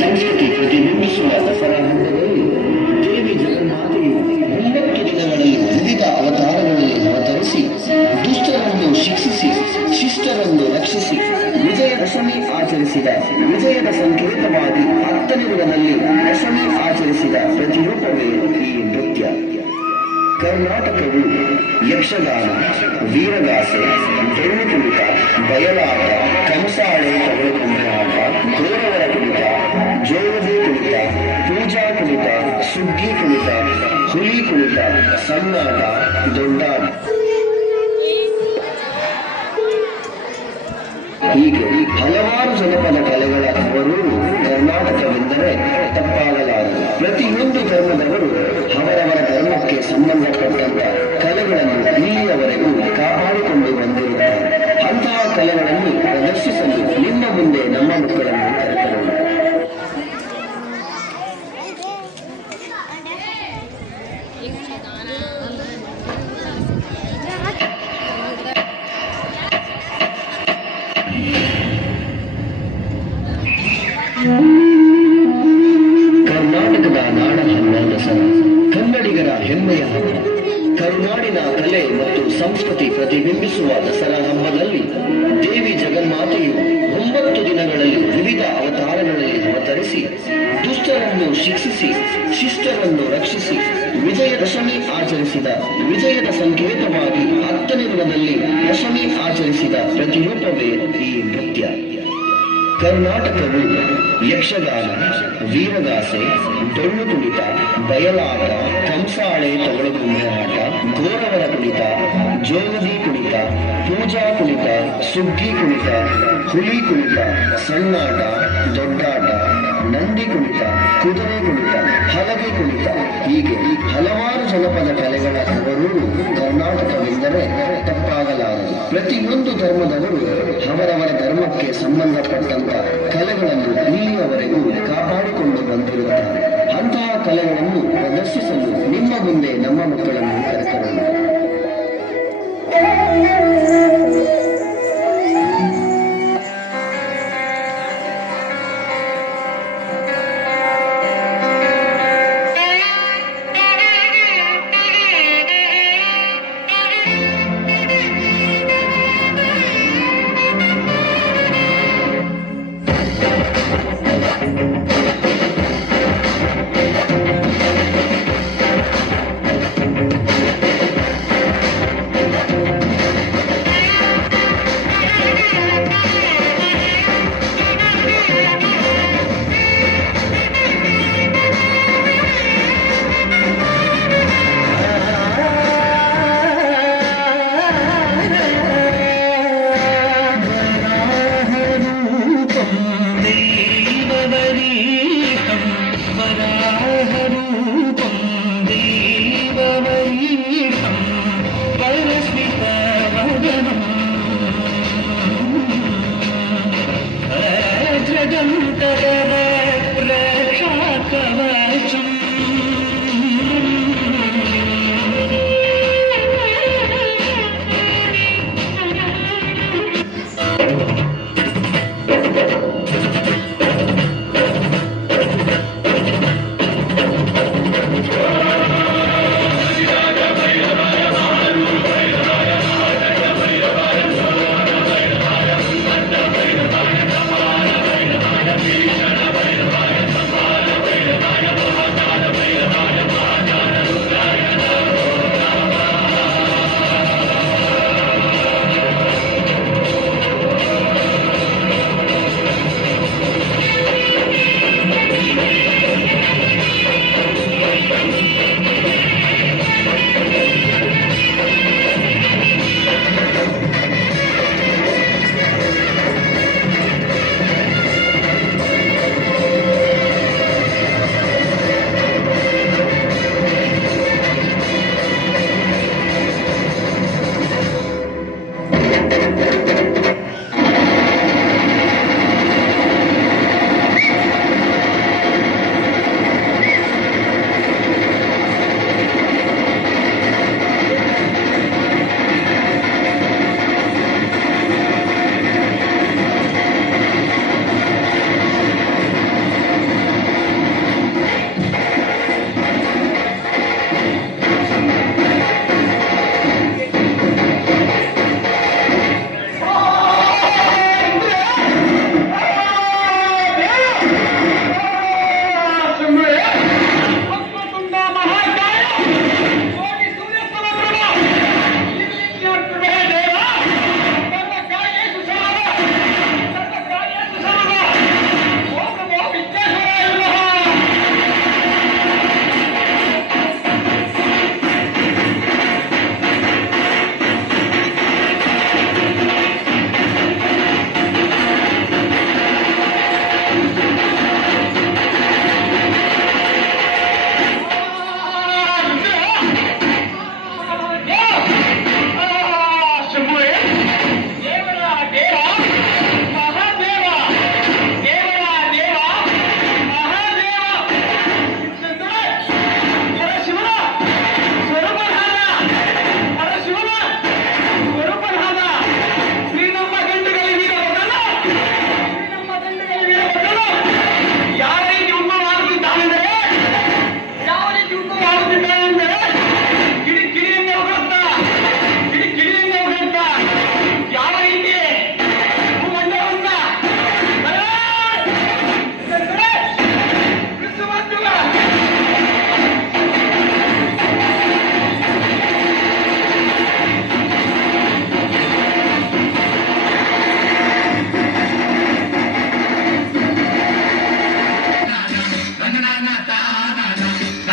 ಸಂಸ್ಕೃತಿ ಪ್ರತಿಬಿಂಬಿಸುವ ದಸರಾ ಹಬ್ಬದಲ್ಲಿ ದೇವಿ ಜಗನ್ಮಾತೆಯು ಒಂಬತ್ತು ದಿನಗಳಲ್ಲಿ ವಿವಿಧ ಅವತಾರಗಳಲ್ಲಿ ಅವತರಿಸಿ ದುಷ್ಟರನ್ನು ಶಿಕ್ಷಿಸಿ ಶಿಷ್ಟರನ್ನು ರಕ್ಷಿಸಿ ವಿಜಯದಶಮಿ ಆಚರಿಸಿದ ವಿಜಯದ ಸಂಕೇತವಾಗಿ ಹತ್ತನೇ ದಿನದಲ್ಲಿ ದಶಮಿ ಆಚರಿಸಿದ ಪ್ರತಿರೂಪವೇ ಈ ನೃತ್ಯ ಕರ್ನಾಟಕವು ಯಕ್ಷಗಾನ ವೀರಗಾಸೆ ಬೆಳ್ಳಿ ಕುಣಿತ ಬಯಲಾಟ ಕಂಸಾಳೆ ಕುಣಿತ ಸಣ್ಣಾಟ ದೊಡ್ಡಾಟ ಹೀಗೆ ಹಲವಾರು ಜನಪದ ಕಲೆಗಳ ಅವರು ಕರ್ನಾಟಕವೆಂದರೆ ತಪ್ಪಾಗಲಾರದು ಪ್ರತಿಯೊಂದು ಧರ್ಮದವರು ಅವರವರ ಧರ್ಮಕ್ಕೆ ಸಂಬಂಧಪಟ್ಟಂತ ಕಲೆಗಳನ್ನು ಕರುನಾಡಿನ ಕಲೆ ಮತ್ತು ಸಂಸ್ಕೃತಿ ಪ್ರತಿಬಿಂಬಿಸುವ ದಸರಾ ಹಬ್ಬದಲ್ಲಿ ದೇವಿ ಜಗನ್ಮಾತೆಯು ಒಂಬತ್ತು ದಿನಗಳಲ್ಲಿ ವಿವಿಧ ಅವತಾರಗಳಲ್ಲಿ ಅವತರಿಸಿ, ದುಷ್ಟರನ್ನು ಶಿಕ್ಷಿಸಿ, ಶಿಷ್ಟರನ್ನು ರಕ್ಷಿಸಿ, ವಿಜಯದಶಮಿ ಆಚರಿಸಿದ, ವಿಜಯದ ಸಂಕೇತವಾಗಿ ಹತ್ತನೇ ದಿನದಲ್ಲಿ ದಶಮಿ ಆಚರಿಸಿದ ಪ್ರತಿರೂಪವೇ ಈ ನೃತ್ಯ. ಕರ್ನಾಟಕವು ಯಕ್ಷಗಾನ, ವೀರಗಾಸೆ ಡೊಳ್ಳು ಕುಣಿತ ಬಯಲಾಟ, ಕಂಸಾಳೆ ತಗೊಳಗುಂಬೆ ಆಟ ಗೋರವರ ಕುಣಿತ, ಜೋಗದಿ ಕುಣಿತ, ಪೂಜಾ ಕುಣಿತ, ಸುಗ್ಗಿ ಕುಣಿತ, ಹುಲಿ ಕುಣಿತ, ಸಣ್ಣಾಟ, ದೊಡ್ಡಾಟ, ನಂದಿ ಕುಣಿತ, ಕುದುರೆ ಕುಣಿತ, ಹಲಗೆ ಕುಣಿತ. ಹೀಗೆ ಹಲವಾರು ಜನಪದ ಕಲೆಗಳ ಅವರೂ ಕರ್ನಾಟಕವೆಂದರೆ ತಪ್ಪಾಗಲಾರದು. ಪ್ರತಿಯೊಂದು ಧರ್ಮದವರು ಅವರವರ ಧರ್ಮಕ್ಕೆ ಸಂಬಂಧಪಟ್ಟಂತ ಕಲೆಗಳನ್ನು ಇಲ್ಲಿಯವರೆಗೂ ಕಾಪಾಡಿಕೊಂಡು ಬಂದಿರುತ್ತಾರೆ. ಅಂತಹ ಕಲೆಗಳನ್ನು ಪ್ರದರ್ಶಿಸಲು ಮುಂದೆ ನಮ್ಮ ಮಕ್ಕಳನ್ನು ಕರೆತರೋಣ.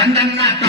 ฉันทำหน้าต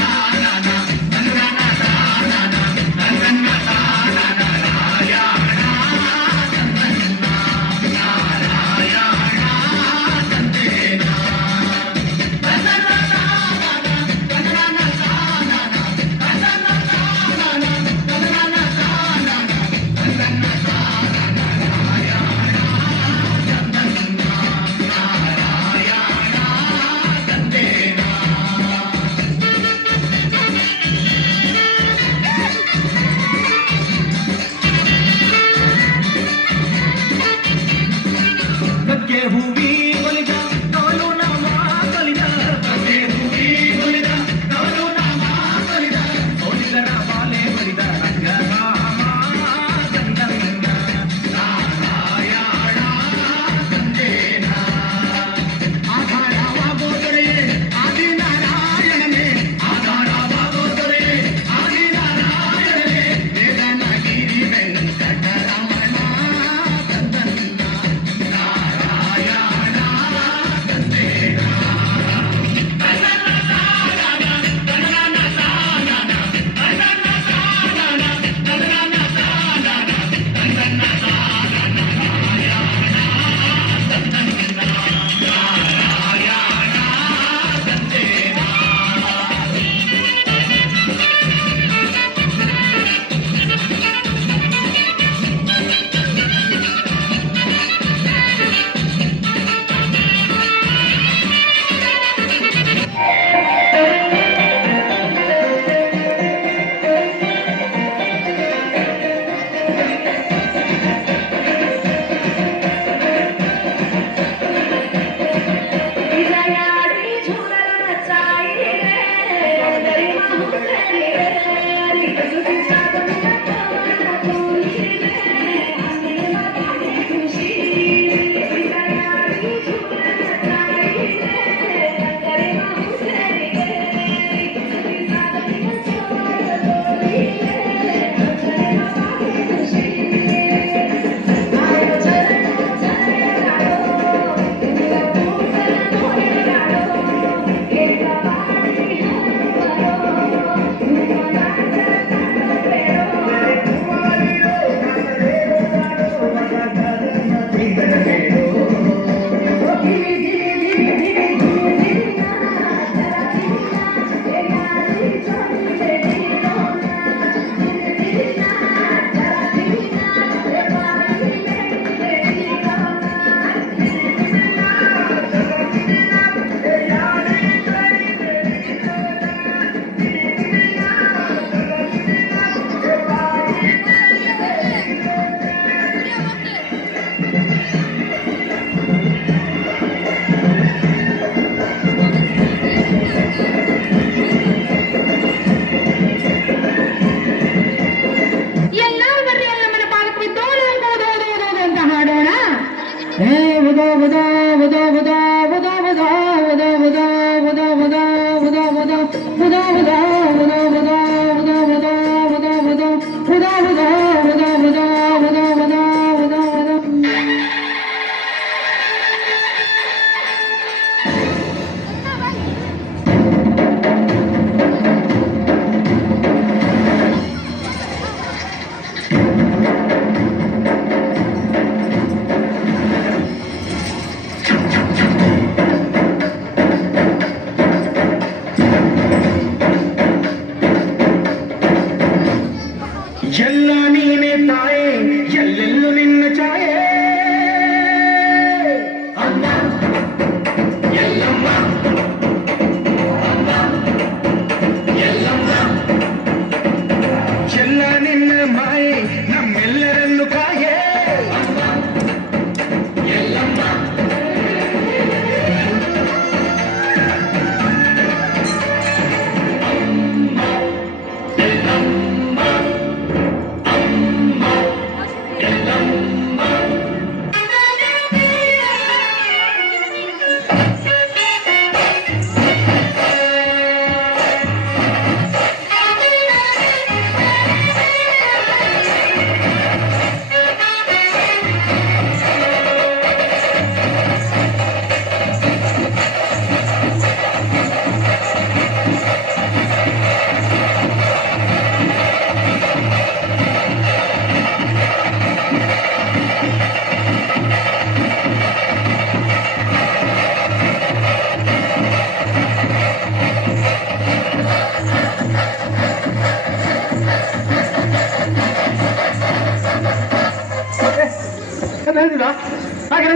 எல்லா நீமே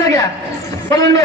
ಹಾಗೆ ನನಗೆ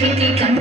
pretty, come